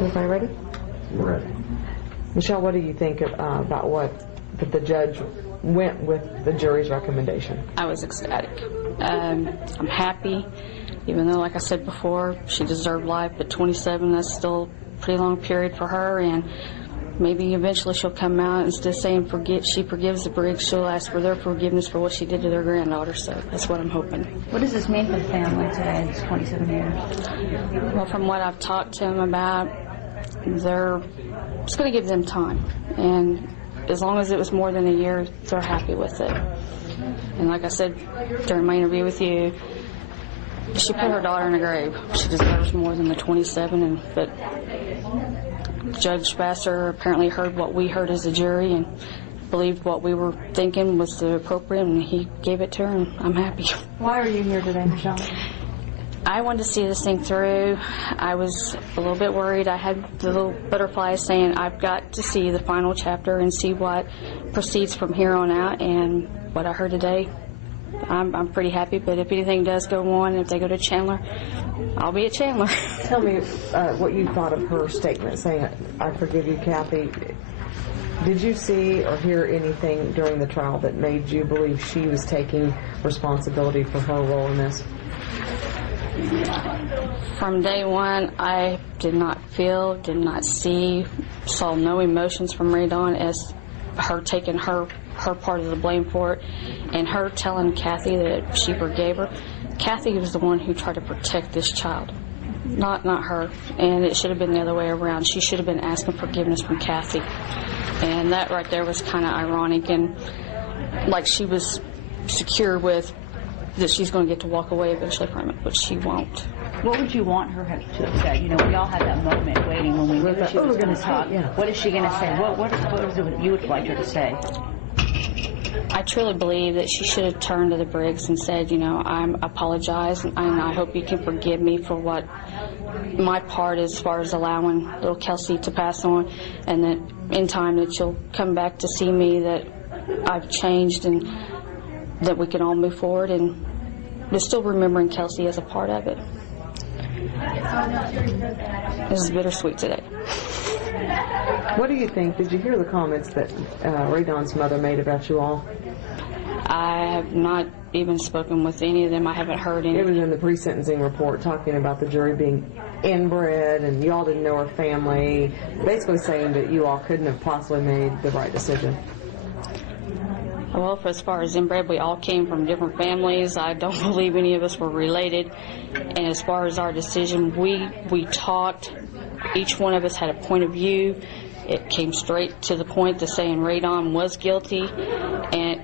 Everybody ready? We're ready. Michelle, what do you think about that the judge went with the jury's recommendation? I was ecstatic. I'm happy, even though, like I said before, she deserved life, but 27, that's still a pretty long period for her, and maybe eventually she'll come out and instead of saying she forgives the Briggs, she'll ask for their forgiveness for what she did to their granddaughter, so that's what I'm hoping. What does this mean for the family today, it's 27 years? Well, from what I've talked to them about, it's going to give them time, and as long as it was more than a year, they're happy with it. And like I said during my interview with you, she put her daughter in a grave. She deserves more than the 27, but Judge Bassler apparently heard what we heard as a jury and believed what we were thinking was the appropriate, and he gave it to her, and I'm happy. Why are you here today, Michelle? I wanted to see this thing through. I was a little bit worried. I had the little butterflies saying I've got to see the final chapter and see what proceeds from here on out, and what I heard today, I'm pretty happy. But if anything does go on, if they go to Chandler, I'll be at Chandler. Tell me what you thought of her statement saying, I forgive you, Kathy. Did you see or hear anything during the trial that made you believe she was taking responsibility for her role in this? From day one, I did not feel, did not see, saw no emotions from Raye as her taking her part of the blame for it, and her telling Kathy that she forgave her. Kathy was the one who tried to protect this child, not her, and it should have been the other way around. She should have been asking forgiveness from Kathy, and that right there was kind of ironic, and like she was secure with that she's going to get to walk away eventually from it, but she won't. What would you want her to have said? You know, we all had that moment waiting when we knew she was going to talk. Yeah. What is she going to say? What is it you would like her to say? I truly believe that she should have turned to the Briggs and said, you know, I apologize, and I hope you can forgive me for what my part as far as allowing little Kelsey to pass on, and that in time that you'll come back to see me, that I've changed, and that we can all move forward, and but still remembering Kelsey as a part of it. This is bittersweet today. What do you think? Did you hear the comments that Raye's mother made about you all? I have not even spoken with any of them. I haven't heard any. It was in the pre-sentencing report talking about the jury being inbred and you all didn't know her family, basically saying that you all couldn't have possibly made the right decision. Well, for as far as inbred, we all came from different families. I don't believe any of us were related. And as far as our decision, we talked. Each one of us had a point of view. It came straight to the point to saying Raye was guilty. And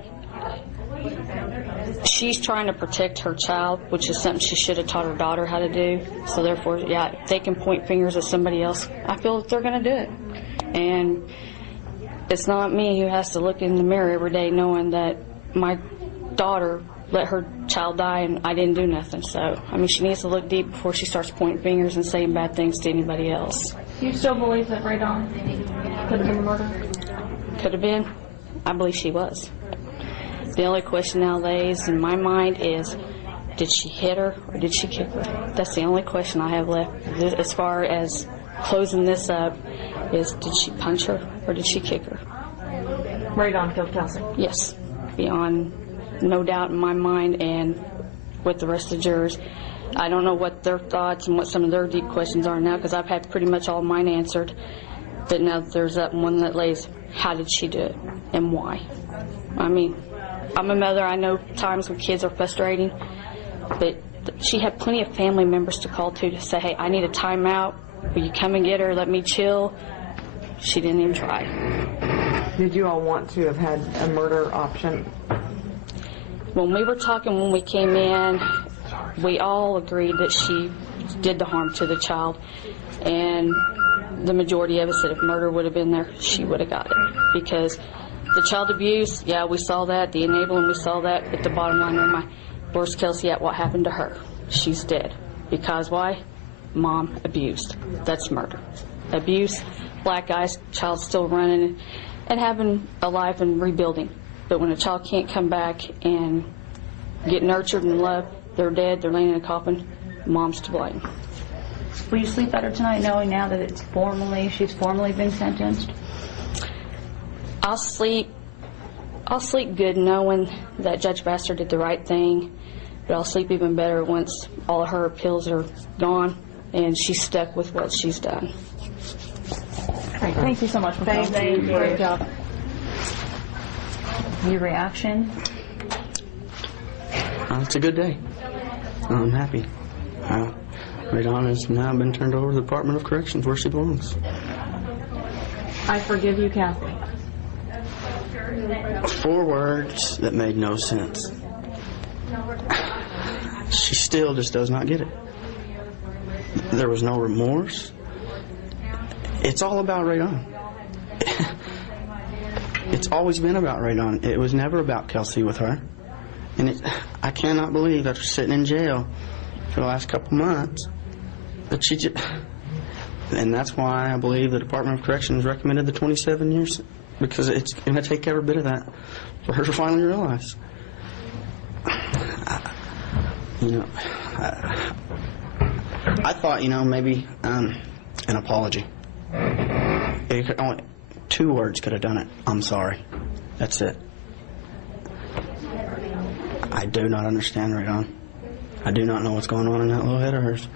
she's trying to protect her child, which is something she should have taught her daughter how to do. So therefore, yeah, if they can point fingers at somebody else, I feel that they're going to do it. And it's not me who has to look in the mirror every day knowing that my daughter let her child die and I didn't do nothing. So, I mean, she needs to look deep before she starts pointing fingers and saying bad things to anybody else. Do you still believe that Raye could have been murdered? Could have been. I believe she was. The only question now lays in my mind is, did she hit her or did she kick her? That's the only question I have left. As far as closing this up, is did she punch her or did she kick her? Raye killed Kelsey? Yes, beyond no doubt in my mind, and with the rest of the jurors. I don't know what their thoughts and what some of their deep questions are now, because I've had pretty much all mine answered. But now there's that one that lays, how did she do it and why? I mean, I'm a mother. I know times when kids are frustrating, but she had plenty of family members to call to say, hey, I need a timeout. Will you come and get her? Let me chill. She didn't even try. Did you all want to have had a murder option? When we were talking when we came in, we all agreed that she did the harm to the child. And the majority of us said if murder would have been there, she would have got it. Because the child abuse, yeah, we saw that. The enabling, we saw that. But the bottom line in my, where's Kelsey at? What happened to her? She's dead. Because why? Mom abused. That's murder. Abuse, black eyes, child still running and having a life and rebuilding. But when a child can't come back and get nurtured and loved, they're dead, they're laying in a coffin, mom's to blame. Will you sleep better tonight knowing now that she's formally been sentenced? I'll sleep good knowing that Judge Baxter did the right thing, but I'll sleep even better once all of her appeals are gone and she's stuck with what she's done. Great. Thank you so much, Michele. Thank you. Great job. Your reaction? It's a good day. I'm happy. Raye has now been turned over to the Department of Corrections where she belongs. I forgive you, Kathy. 4 words that made no sense. She still just does not get it. There was no remorse. It's all about Raye. It's always been about Raye. It was never about Kelsey with her. And I cannot believe after sitting in jail for the last couple months that she just... And that's why I believe the Department of Corrections recommended the 27 years, because it's going to take every bit of that for her to finally realize. I thought, maybe an apology. Only 2 words could have done it. I'm sorry. That's it. I do not understand Raye. I do not know what's going on in that little head of hers.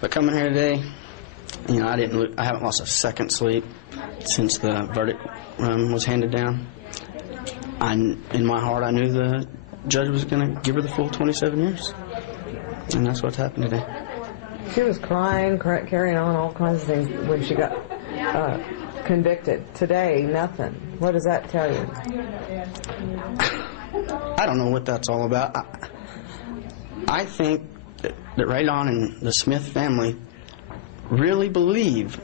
But coming here today, I haven't lost a second sleep since the verdict was handed down. In my heart, I knew the judge was going to give her the full 27 years, and that's what's happened today. She was crying, carrying on all kinds of things when she got convicted. Today, nothing. What does that tell you? I don't know what that's all about. I think that Raye and the Smith family really believe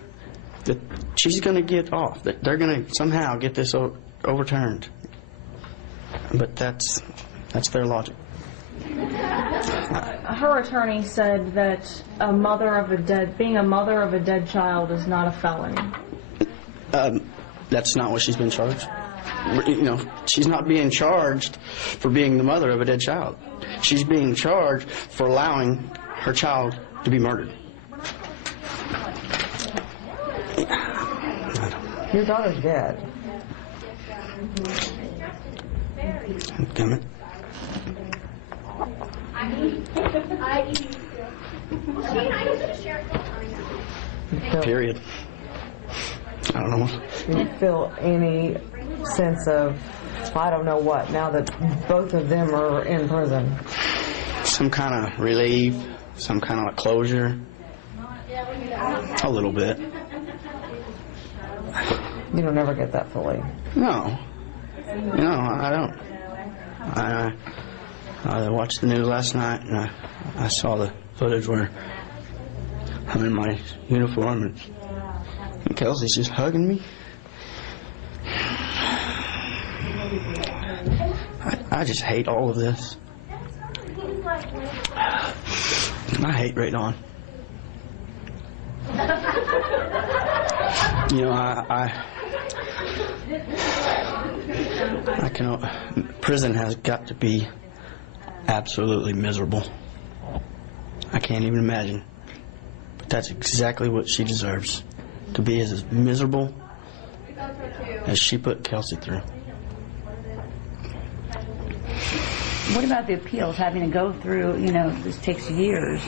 that she's going to get off, that they're going to somehow get this overturned. But that's their logic. Her attorney said that being a mother of a dead child is not a felony. That's not what she's been charged. She's not being charged for being the mother of a dead child. She's being charged for allowing her child to be murdered. Your daughter's dead. Damn it. Period. I don't know. Do you feel any sense of, I don't know what, now that both of them are in prison? Some kind of relief, some kind of closure. A little bit. You don't ever get that fully. No, I don't. I watched the news last night, and I saw the footage where I'm in my uniform and Kelsey's just hugging me. I just hate all of this. I hate Raye. I cannot. Prison has got to be absolutely miserable. I can't even imagine. But that's exactly what she deserves. To be as miserable as she put Kelsey through. What about the appeals, having to go through, this takes years?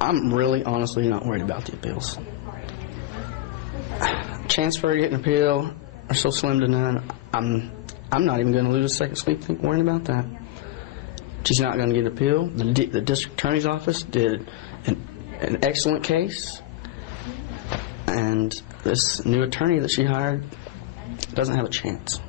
I'm really honestly not worried about the appeals. Chance for her to get an appeal are so slim to none. I'm not even going to lose a second sleep worrying about that. She's not going to get an appeal. The district attorney's office did an excellent case, and this new attorney that she hired doesn't have a chance.